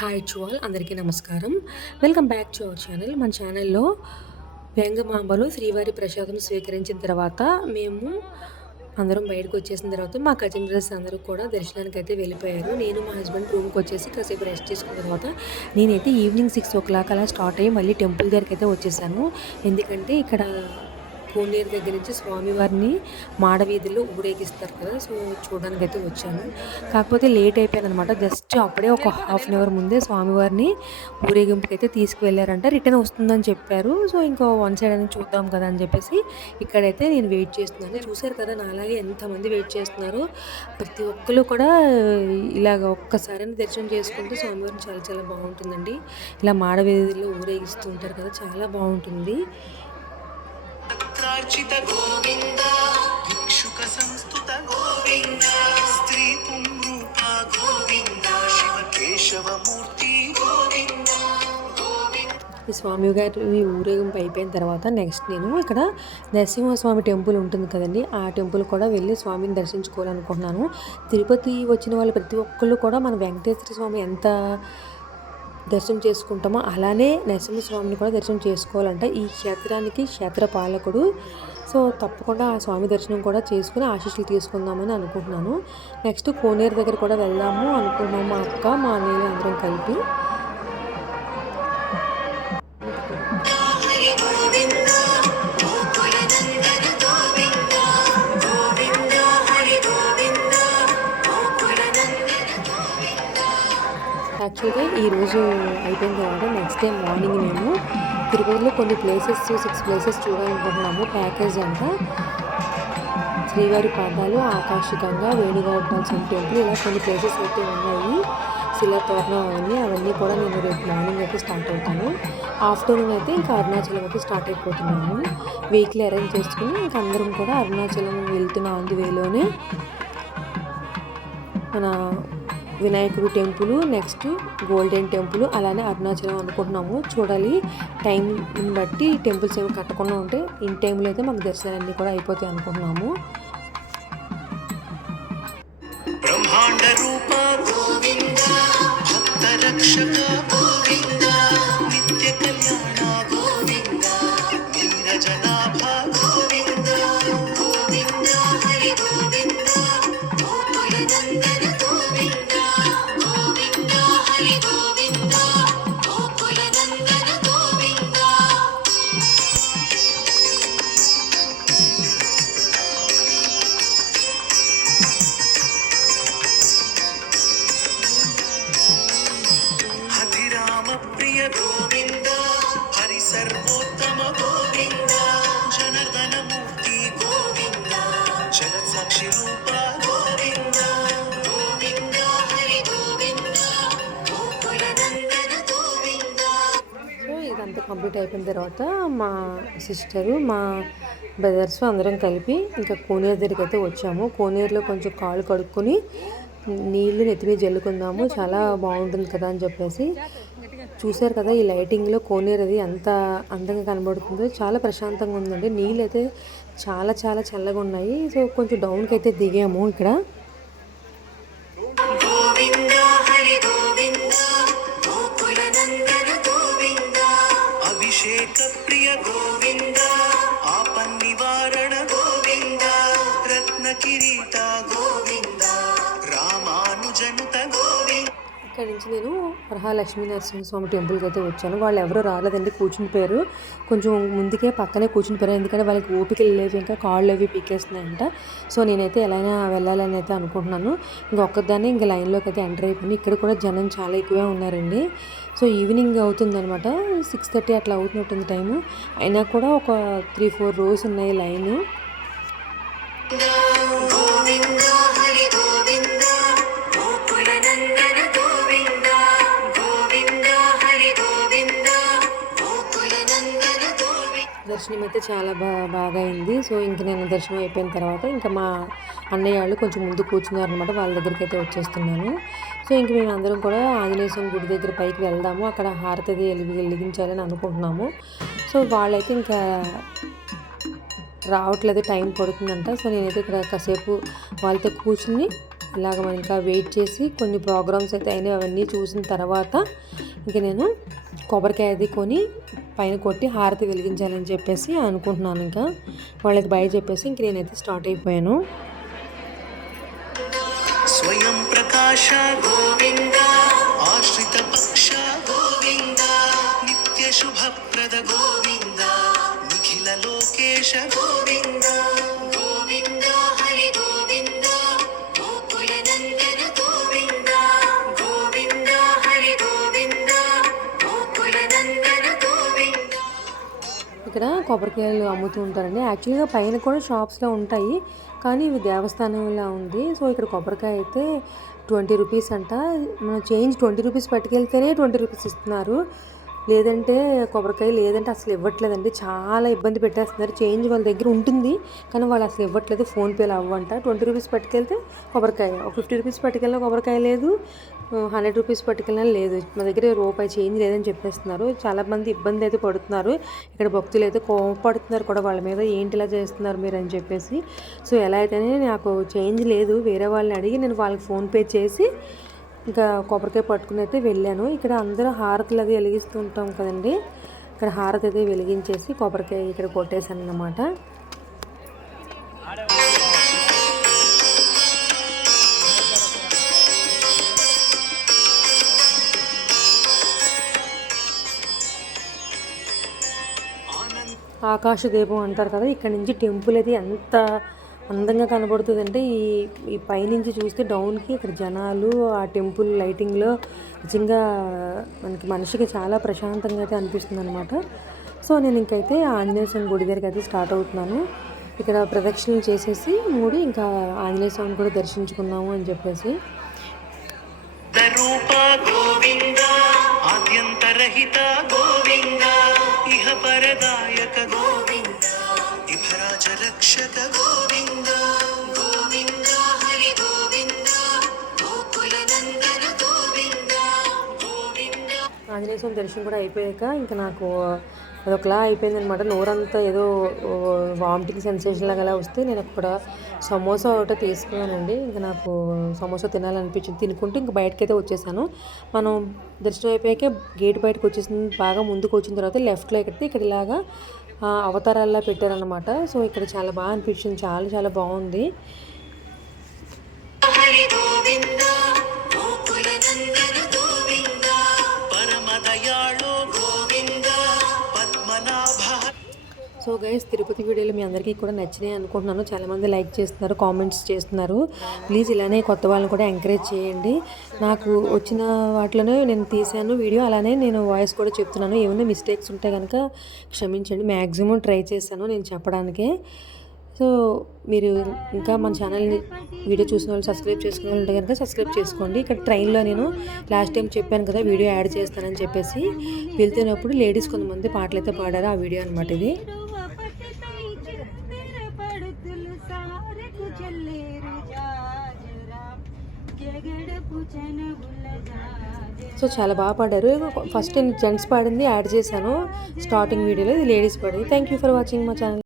Hi to all అందరికీ నమస్కారం. Welcome back to our channel మన ఛానల్లో వెంగమాంబలు శ్రీవారి ప్రసాదం స్వీకరించిన తర్వాత మేము అందరం బయటకు వచ్చేసిన తర్వాత మా కజిన్ బ్రదర్స్ అందరూ కూడా దర్శనానికి అయితే వెళ్ళిపోయారు. నేను మా హస్బెండ్ రూమ్కి వచ్చేసి కాసేపు రెస్ట్ చేసుకున్న తర్వాత నేనైతే ఈవినింగ్ సిక్స్ ఓ క్లాక్ అలా స్టార్ట్ అయ్యి మళ్ళీ టెంపుల్ దగ్గరికి అయితే వచ్చేసాను. ఎందుకంటే ఇక్కడ కోనేరు దగ్గర నుంచి స్వామివారిని మాడవీధిలో ఊరేగిస్తారు కదా సో చూడడానికి అయితే వచ్చాను. కాకపోతే లేట్ అయిపోయాను అనమాట జస్ట్ అప్పుడే ఒక హాఫ్ అన్ అవర్ ముందే స్వామివారిని ఊరేగింపుకి అయితే తీసుకువెళ్ళారంట. రిటర్న్ వస్తుందని చెప్పారు. సో ఇంకో వన్ సైడ్ అని చూద్దాం కదా అని చెప్పేసి ఇక్కడైతే నేను వెయిట్ చేస్తున్నాను. చూశారు కదా నా అలాగే ఎంతమంది వెయిట్ చేస్తున్నారు. ప్రతి ఒక్కరు కూడా ఇలాగ ఒక్కసారి దర్శనం చేసుకుంటే స్వామివారిని చాలా చాలా బాగుంటుందండి. ఇలా మాడవీధిలో ఊరేగిస్తూ ఉంటారు కదా చాలా బాగుంటుంది. ప్రార్చిత గోవింద భిక్షుక సంస్థుత గోవింద స్త్రీ పుంరూప గోవింద శివ కేశవమూర్తి గోవింద గోవింద. ఈ స్వామి గారి ఊరేగింపు అయిపోయిన తర్వాత నెక్స్ట్ నేను ఇక్కడ నరసింహస్వామి టెంపుల్ ఉంటుంది కదండి. ఆ టెంపుల్ కూడా వెళ్ళి స్వామిని దర్శించుకోవాలనుకుంటున్నాను. తిరుపతి వచ్చిన వాళ్ళు ప్రతి ఒక్కళ్ళు కూడా మన వెంకటేశ్వర స్వామి ఎంత దర్శనం చేసుకుంటామో అలానే నరసింహస్వామిని కూడా దర్శనం చేసుకోవాలంట ఈ క్షేత్రానికి క్షేత్ర పాలకుడు. సో తప్పకుండా ఆ స్వామి దర్శనం కూడా చేసుకుని ఆశీస్సులు తీసుకుందామని అనుకుంటున్నాను. నెక్స్ట్ కోనేరు దగ్గర కూడా వెళ్దాము అనుకున్నాము మా అక్క మా అన్నయ్య అందరం కలిపి. యాక్చువల్గా ఈరోజు అయిపోయిన తర్వాత నెక్స్ట్ డే మార్నింగ్ మేము తిరుపతిలో కొన్ని ప్లేసెస్ సిక్స్ ప్లేసెస్ చూడాలనుకుంటున్నాము. ప్యాకేజ్ అంతా శ్రీవారి పాదాలు ఆకాశికంగా వేణుగోపాల్సిన టెంపుల్ ఇలా కొన్ని ప్లేసెస్ అయితే ఉన్నాయి. శిలాతోరణం అవన్నీ అవన్నీ కూడా నేను రేపు మార్నింగ్ అయితే స్టార్ట్ అవుతాను. ఆఫ్టర్నూన్ అయితే ఇంకా అరుణాచలం అయితే స్టార్ట్ అయిపోతున్నాము. వెహికల్ అరేంజ్ చేసుకుని ఇంకా అందరం కూడా అరుణాచలం వెళ్తున్న ఆన్ ది వేలోనే. మన వినాయకుడు టెంపుల్ నెక్స్ట్ గోల్డెన్ టెంపుల్ అలానే అరుణాచలం అనుకుంటున్నాము. చూడాలి టైం బట్టి టెంపుల్స్ ఏమి కట్టకుండా ఉంటే ఇన్ టైంలో అయితే మాకు దర్శనాలన్నీ కూడా అయిపోతాయి అనుకుంటున్నాము. బ్రహ్మాండ రూప గోవింద భక్త రక్షక గోవింద. కంప్లీట్ అయిపోయిన తర్వాత మా సిస్టరు మా బ్రదర్స్ అందరం కలిపి ఇంకా కోనేరు దగ్గరికి అయితే వచ్చాము. కోనేరులో కొంచెం కాళ్ళు కడుక్కొని నీళ్ళు నెత్తి జల్లుకుందాము. చాలా బాగుంటుంది కదా అని చెప్పేసి చూశారు కదా ఈ లైటింగ్లో కోనేరు అది ఎంత అందంగా కనబడుతుందో. చాలా ప్రశాంతంగా ఉందండి. నీళ్ళు అయితే చాలా చాలా చల్లగా ఉన్నాయి. సో కొంచెం డౌన్కి అయితే దిగాము ఇక్కడ. అభిషేక ప్రియ గోవింద ఆపన్ నివారణ గోవింద రత్న కిరీటా ఇక్కడ నుంచి నేను వరహాలక్ష్మీ నరసింహస్వామి టెంపుల్కి అయితే వచ్చాను. వాళ్ళు ఎవరో రాలేదండి కూర్చుని పోయారు. కొంచెం ముందుకే పక్కనే కూర్చుని పోయారు. ఎందుకంటే వాళ్ళకి ఓపిక లేవు ఇంకా కాళ్ళు అవి పీకేస్తున్నాయంట. సో నేనైతే ఎలా అయినా వెళ్ళాలని అయితే అనుకుంటున్నాను. ఇంకొకదాన్ని ఇంకా లైన్లోకి అయితే ఎంటర్ అయిపోయింది ఇక్కడ కూడా జనం చాలా ఎక్కువే ఉన్నారండి. సో ఈవినింగ్ అవుతుందనమాట సిక్స్ థర్టీ అట్లా అవుతున్నట్టుంది టైము. అయినా కూడా ఒక త్రీ ఫోర్ రోస్ ఉన్నాయి లైను. దర్శనం అయితే చాలా బా బాగా అయింది సో ఇంక నేను దర్శనం అయిపోయిన తర్వాత ఇంకా మా అన్నయ్య వాళ్ళు కొంచెం ముందు కూర్చున్నారనమాట వాళ్ళ దగ్గరికి అయితే వచ్చేస్తున్నాను. సో ఇంక మేము అందరం కూడా ఆంజనేయ స్వామి గుడి దగ్గర పైకి వెళ్దాము. అక్కడ హారతది వెలిగి వెలిగించాలని అనుకుంటున్నాము. సో వాళ్ళైతే ఇంకా రావట్లేదు. టైం పడుతుందంట. సో నేనైతే ఇక్కడ కాసేపు వాళ్ళతో కూర్చుని ఇలాగ మనం ఇంకా వెయిట్ చేసి కొన్ని ప్రోగ్రామ్స్ అయితే అయినాయి. అవన్నీ చూసిన తర్వాత ఇంక నేను కొబ్బరికాయ అది కొని పైన కొట్టి హారతి వెలిగించాలని చెప్పేసి అనుకుంటున్నాను ఇంకా. వాళ్ళకి బయ చెప్పేసి ఇంక నేనైతే స్టార్ట్ అయిపోయాను. స్వయం ప్రకాశ గోవింద ఆశ్రిత పక్ష గోవింద నిత్య శుభప్రద గోవింద నిఖిల లోకేశ గోవిందా. కొబ్బరికాయలు అమ్ముతూ ఉంటారండి. యాక్చువల్గా పైన కూడా షాప్స్లో ఉంటాయి. కానీ ఇవి దేవస్థానంలా ఉంది. సో ఇక్కడ కొబ్బరికాయ అయితే ట్వంటీ రూపీస్ అంట. మనం చేంజ్ ట్వంటీ రూపీస్ పట్టుకెళ్తేనే ట్వంటీ రూపీస్ ఇస్తున్నారు. లేదంటే కొబ్బరికాయ లేదంటే అసలు ఇవ్వట్లేదండి. చాలా ఇబ్బంది పెట్టేస్తున్నారు. చేంజ్ వాళ్ళ దగ్గర ఉంటుంది. కానీ వాళ్ళు అసలు ఇవ్వట్లేదు. ఫోన్పేలు అవ్వంట. ట్వంటీ రూపీస్ పట్టుకెళ్తే కొబ్బరికాయ. ఒక ఫిఫ్టీ రూపీస్ పట్టుకెళ్ళినా కొబ్బరికాయ లేదు. హండ్రెడ్ రూపీస్ పట్టుకెళ్ళినా లేదు. మా దగ్గర రూపాయి చేంజ్ లేదని చెప్పేస్తున్నారు. చాలామంది ఇబ్బంది అయితే పడుతున్నారు. ఇక్కడ భక్తులు అయితే కోపడుతున్నారు కూడా. వాళ్ళ మీద ఏంటి ఇలా చేస్తున్నారు మీరు అని చెప్పేసి. సో ఎలా అయితేనే నాకు చేంజ్ లేదు. వేరే వాళ్ళని అడిగి నేను వాళ్ళకి ఫోన్పే చేసి ఇంకా కొబ్బరికాయ పట్టుకుని అయితే వెళ్ళాను. ఇక్కడ అందరూ హారతులు అది వెలిగిస్తూ ఉంటాం కదండి. ఇక్కడ హారతి అయితే వెలిగించేసి కొబ్బరికాయ ఇక్కడ కొట్టేశాను అన్నమాట. ఆకాశ దీపం అంటారు కదా ఇక్కడ నుంచి టెంపుల్ అది ఎంత అందంగా కనబడుతుంది అంటే ఈ ఈ పైనుంచి చూస్తే డౌన్కి ఇక్కడ జనాలు ఆ టెంపుల్ లైటింగ్లో నిజంగా మనకి మనిషికి చాలా ప్రశాంతంగా అయితే అనిపిస్తుంది అనమాట సో నేను ఇంకైతే ఆంజనేయ స్వామి గుడి దగ్గరికి అయితే స్టార్ట్ అవుతున్నాను. ఇక్కడ ప్రదక్షిణలు చేసేసి మూడు ఇంకా ఆంజనేయ స్వామిని కూడా దర్శించుకున్నాము అని చెప్పేసి. ఇహ పరదాయక గోవింద. ఆంజనేయ స్వామి దర్శనం కూడా అయిపోయాక ఇంకా నాకు అదొకలా అయిపోయిందనమాట నోరంతా ఏదో వామిటింగ్ సెన్సేషన్ లాగా అలా వస్తే నేను అక్కడ సమోసా ఒకటి తీసుకున్నానండి. ఇంకా నాకు సమోసా తినాలనిపించింది. తినుకుంటూ ఇంకా బయటకైతే వచ్చేసాను. మనం దర్శనం అయిపోయాక గేట్ బయటకు వచ్చేసిన బాగా ముందుకు వచ్చిన తర్వాత లెఫ్ట్లో ఎక్కితే ఇక్కడ ఇలాగా అవతారాల్లా పెట్టారనమాట సో ఇక్కడ చాలా బాగా అనిపించింది. చాలా చాలా బాగుంది. గోవింద సో గైస్ తిరుపతి వీడియోలు మీ అందరికీ కూడా నచ్చినాయి అనుకుంటున్నాను. చాలామంది లైక్ చేస్తున్నారు కామెంట్స్ చేస్తున్నారు. ప్లీజ్ ఇలానే కొత్త వాళ్ళని కూడా ఎంకరేజ్ చేయండి. నాకు వచ్చిన వాటిలోనే నేను తీసాను వీడియో అలానే నేను వాయిస్ కూడా చెప్తున్నాను. ఏమైనా మిస్టేక్స్ ఉంటే కనుక క్షమించండి. మ్యాక్సిమం ట్రై చేశాను నేను చెప్పడానికే. సో మీరు ఇంకా మన ఛానల్ని వీడియో చూసిన వాళ్ళు సబ్స్క్రైబ్ చేసుకునే వాళ్ళు ఉంటే కనుక సబ్స్క్రైబ్ చేసుకోండి. ఇక్కడ ట్రైన్లో నేను లాస్ట్ టైం చెప్పాను కదా వీడియో యాడ్ చేస్తానని చెప్పేసి. వెళ్తున్నప్పుడు లేడీస్ కొంతమంది పాటలు అయితే పాడారు ఆ వీడియో అనమాట ఇది. సో చాలా బాగా పాడారు. ఫస్ట్ నేను జెంట్స్ పాడింది యాడ్ చేశాను. స్టార్టింగ్ వీడియోలో ఇది లేడీస్ పాడింది. థ్యాంక్ యూ ఫర్ వాచింగ్ మా ఛానల్